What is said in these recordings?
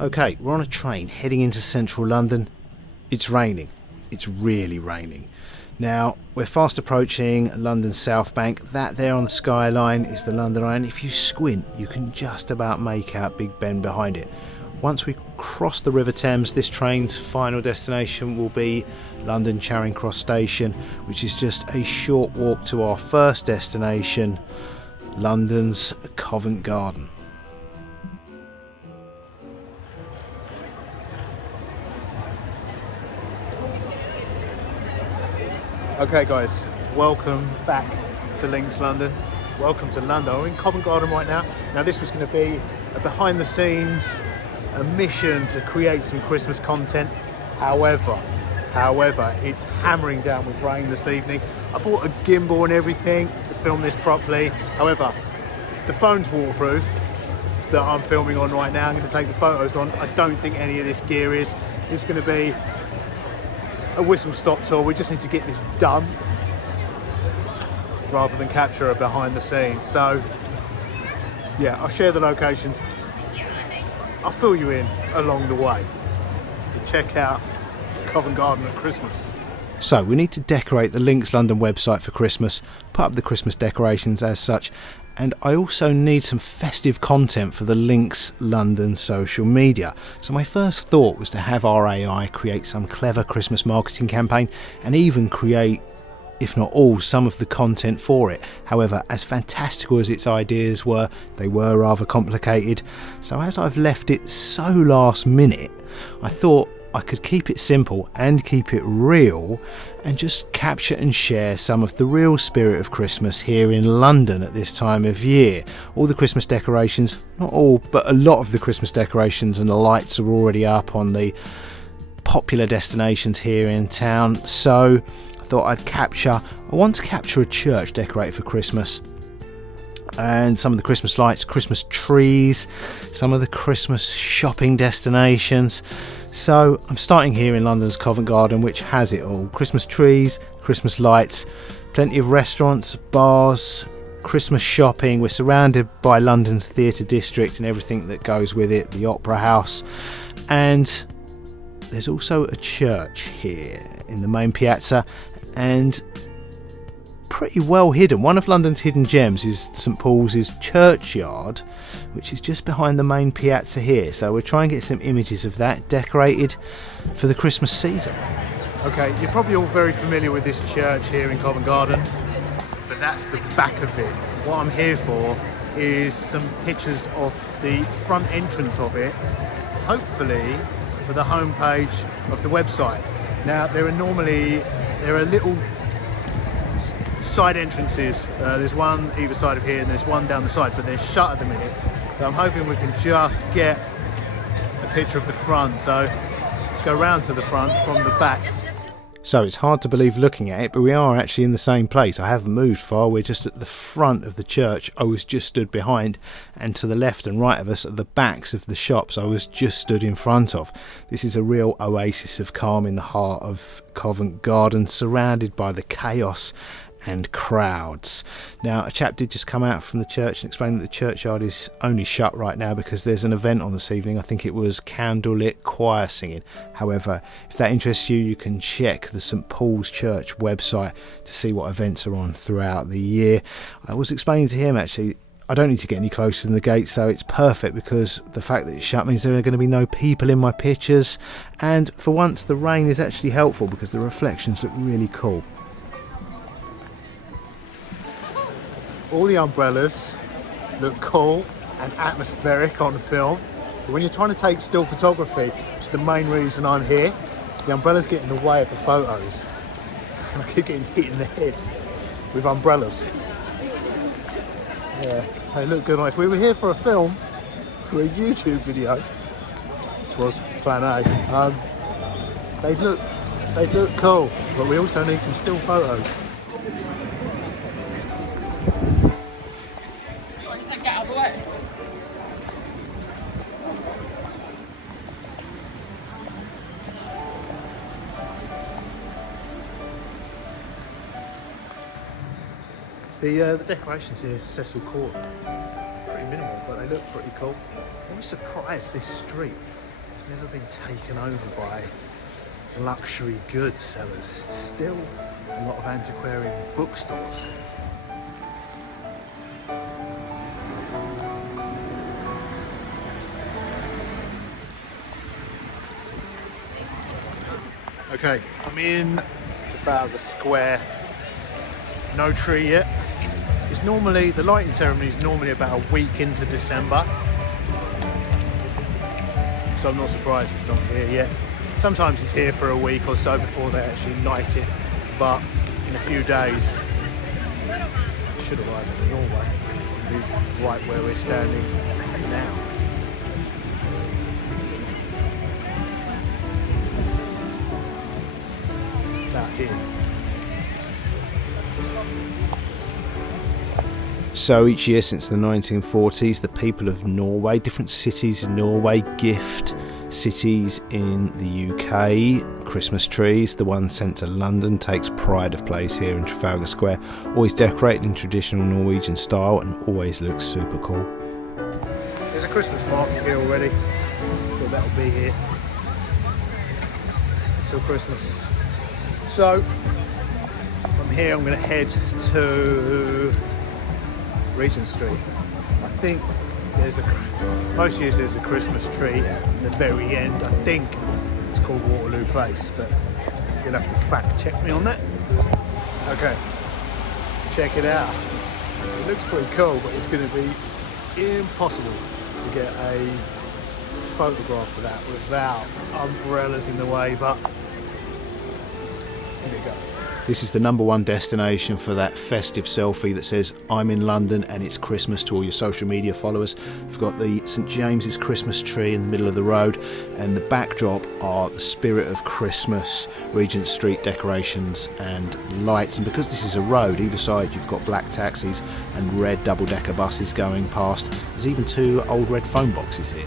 Okay, we're on a train heading into central London. It's raining. It's really raining. Now, we're fast approaching London's South Bank. That there on the skyline is the London Eye, and if you squint, you can just about make out Big Ben behind it. Once we cross the River Thames, this train's final destination will be London Charing Cross Station, which is just a short walk to our first destination, London's Covent Garden. Okay guys, welcome back to Links London. Welcome to London. We're in Covent Garden right now. Now this was going to be a behind the scenes, a mission to create some Christmas content. However, it's hammering down with rain this evening. I bought a gimbal and everything to film this properly. However, the phone's waterproof that I'm filming on right now. I'm going to take the photos on. I don't think any of this gear is. It's going to be a whistle-stop tour. We just need to get this done rather than capture a behind the scenes. So yeah, I'll share the locations. I'll fill you in along the way to check out Covent Garden at Christmas. So we need to decorate the Links London website for Christmas, put up the Christmas decorations as such, and I also need some festive content for the Links London social media. So my first thought was to have our AI create some clever Christmas marketing campaign and even create, if not all, some of the content for it. However, as fantastical as its ideas were, they were rather complicated. So as I've left it so last minute, I thought I could keep it simple and keep it real and just capture and share some of the real spirit of Christmas here in London at this time of year. All the Christmas decorations, not all, but a lot of the Christmas decorations and the lights are already up on the popular destinations here in town. So I thought I want to capture a church decorated for Christmas, and some of the Christmas lights, Christmas trees, some of the Christmas shopping destinations. So I'm starting here in London's Covent Garden, which has it all. Christmas trees, Christmas lights, plenty of restaurants, bars, Christmas shopping. We're surrounded by London's theatre district and everything that goes with it, the Opera House. And there's also a church here in the main piazza, and pretty well hidden. One of London's hidden gems is St Paul's churchyard, which is just behind the main piazza here. So we'll try and get some images of that decorated for the Christmas season. Okay, you're probably all very familiar with this church here in Covent Garden, but that's the back of it. What I'm here for is some pictures of the front entrance of it, hopefully for the homepage of the website. Now there are little side entrances. There's one either side of here and there's one down the side, but they're shut at the minute. So I'm hoping we can just get a picture of the front. So let's go round to the front from the back. So it's hard to believe looking at it, but we are actually in the same place. I haven't moved far. We're just at the front of the church I was just stood behind, and to the left and right of us are the backs of the shops I was just stood in front of. This is a real oasis of calm in the heart of Covent Garden, surrounded by the chaos and crowds. Now, a chap did just come out from the church and explain that the churchyard is only shut right now because there's an event on this evening. I think it was candlelit choir singing. However, if that interests you, you can check the St Paul's Church website to see what events are on throughout the year. I was explaining to him actually, I don't need to get any closer than the gate, so it's perfect because the fact that it's shut means there are going to be no people in my pictures, and for once the rain is actually helpful because the reflections look really cool. All the umbrellas look cool and atmospheric on film. But when you're trying to take still photography, it's the main reason I'm here. The umbrellas get in the way of the photos. And I keep getting hit in the head with umbrellas. Yeah, they look good. If we were here for a film, for a YouTube video, which was plan A, they'd look cool. But we also need some still photos. The decorations here, Cecil Court, pretty minimal, but they look pretty cool. I was surprised this street It's never been taken over by luxury goods sellers. Still a lot of antiquarian bookstores. Okay, I'm in Trafalgar Square. No tree yet. It's normally, the lighting ceremony is normally about a week into December. So I'm not surprised it's not here yet. Sometimes it's here for a week or so before they actually light it. But in a few days, it should arrive from Norway. It'll be right where we're standing now. Out here. So each year since the 1940s, the people of Norway, different cities in Norway, gift cities in the UK Christmas trees. The one sent to London takes pride of place here in Trafalgar Square, always decorated in traditional Norwegian style and always looks super cool. There's a Christmas market here already, so that'll be here until Christmas. So from here I'm going to head to Regent Street. I think most years there's a Christmas tree at the very end. I think it's called Waterloo Place, but you'll have to fact check me on that. Okay, check it out. It looks pretty cool, but it's going to be impossible to get a photograph of that without umbrellas in the way, but give it a go. This is the #1 destination for that festive selfie that says I'm in London and it's Christmas to all your social media followers. You've got the St James's Christmas tree in the middle of the road, and the backdrop are the spirit of Christmas, Regent Street decorations and lights. And because this is a road, either side you've got black taxis and red double-decker buses going past. There's even 2 old red phone boxes here.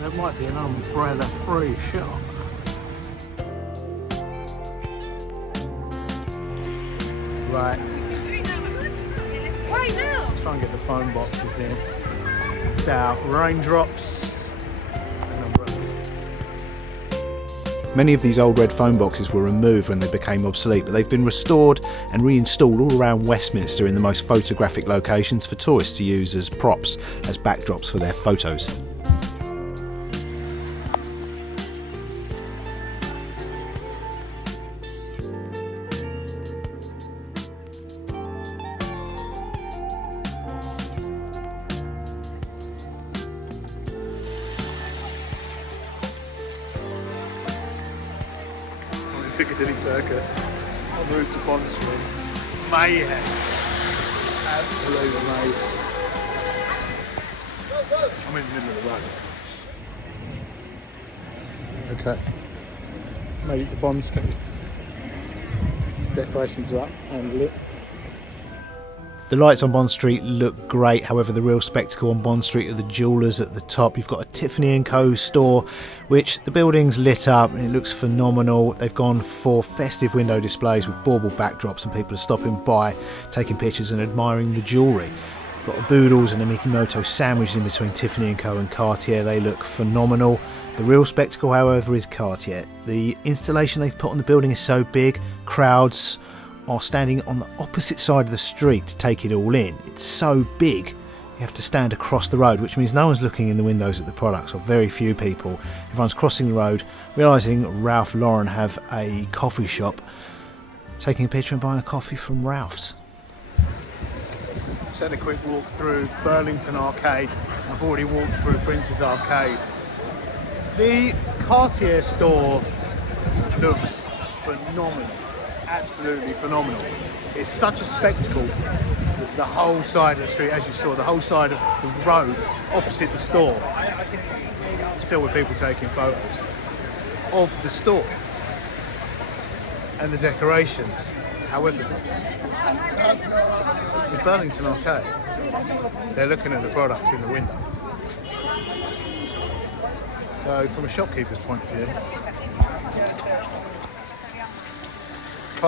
There might be an umbrella-free shop. Right. Let's try and get the phone boxes in without raindrops and umbrellas. Many of these old red phone boxes were removed when they became obsolete, but they've been restored and reinstalled all around Westminster in the most photographic locations for tourists to use as props, as backdrops for their photos. Piccadilly Circus en route to Bond Street. Mayhem. Absolute mayhem. I'm in the middle of the road. Okay. Made it to Bond Street. Decorations are up and lit. The lights on Bond Street look great, however the real spectacle on Bond Street are the jewellers at the top. You've got a Tiffany Co store, which the building's lit up and it looks phenomenal. They've gone for festive window displays with bauble backdrops and people are stopping by, taking pictures and admiring the jewellery. You've got a Boodles and a Mikimoto sandwiched in between Tiffany Co and Cartier. They look phenomenal. The real spectacle, however, is Cartier. The installation they've put on the building is so big, crowds are standing on the opposite side of the street to take it all in. It's so big you have to stand across the road, which means no one's looking in the windows at the products, or very few people. Everyone's crossing the road, realising Ralph Lauren have a coffee shop, taking a picture and buying a coffee from Ralph's. Just had a quick walk through Burlington Arcade. I've already walked through Prince's Arcade. The Cartier store looks phenomenal. Absolutely phenomenal. It's such a spectacle that the whole side of the street, as you saw, the whole side of the road opposite the store, it's filled with people taking photos of the store and the decorations. However, the Burlington Arcade, they're looking at the products in the window. So from a shopkeeper's point of view,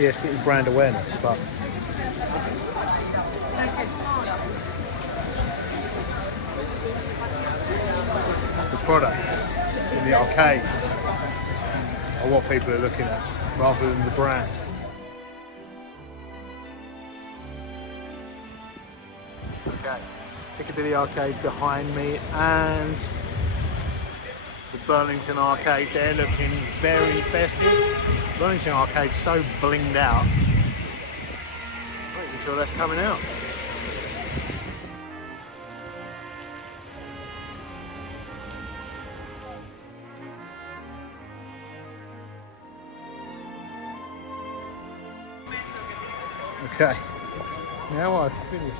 yes, getting brand awareness, but the products in in the arcades are what people are looking at rather than the brand. Okay, Piccadilly Arcade behind me and the Burlington Arcade there, looking very festive. Burlington Arcade's so blinged out. Not even sure that's coming out. Okay, now I've finished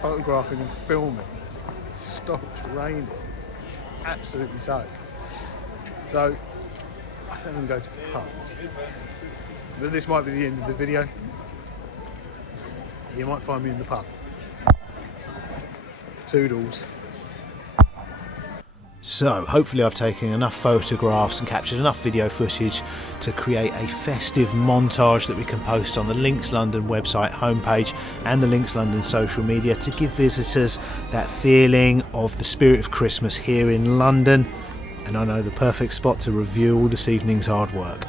photographing and filming, it stopped raining, absolutely so. So I think I'm going to go to the pub. But this might be the end of the video. You might find me in the pub. Toodles. So, hopefully I've taken enough photographs and captured enough video footage to create a festive montage that we can post on the Links London website homepage and the Links London social media to give visitors that feeling of the spirit of Christmas here in London. And I know the perfect spot to review all this evening's hard work.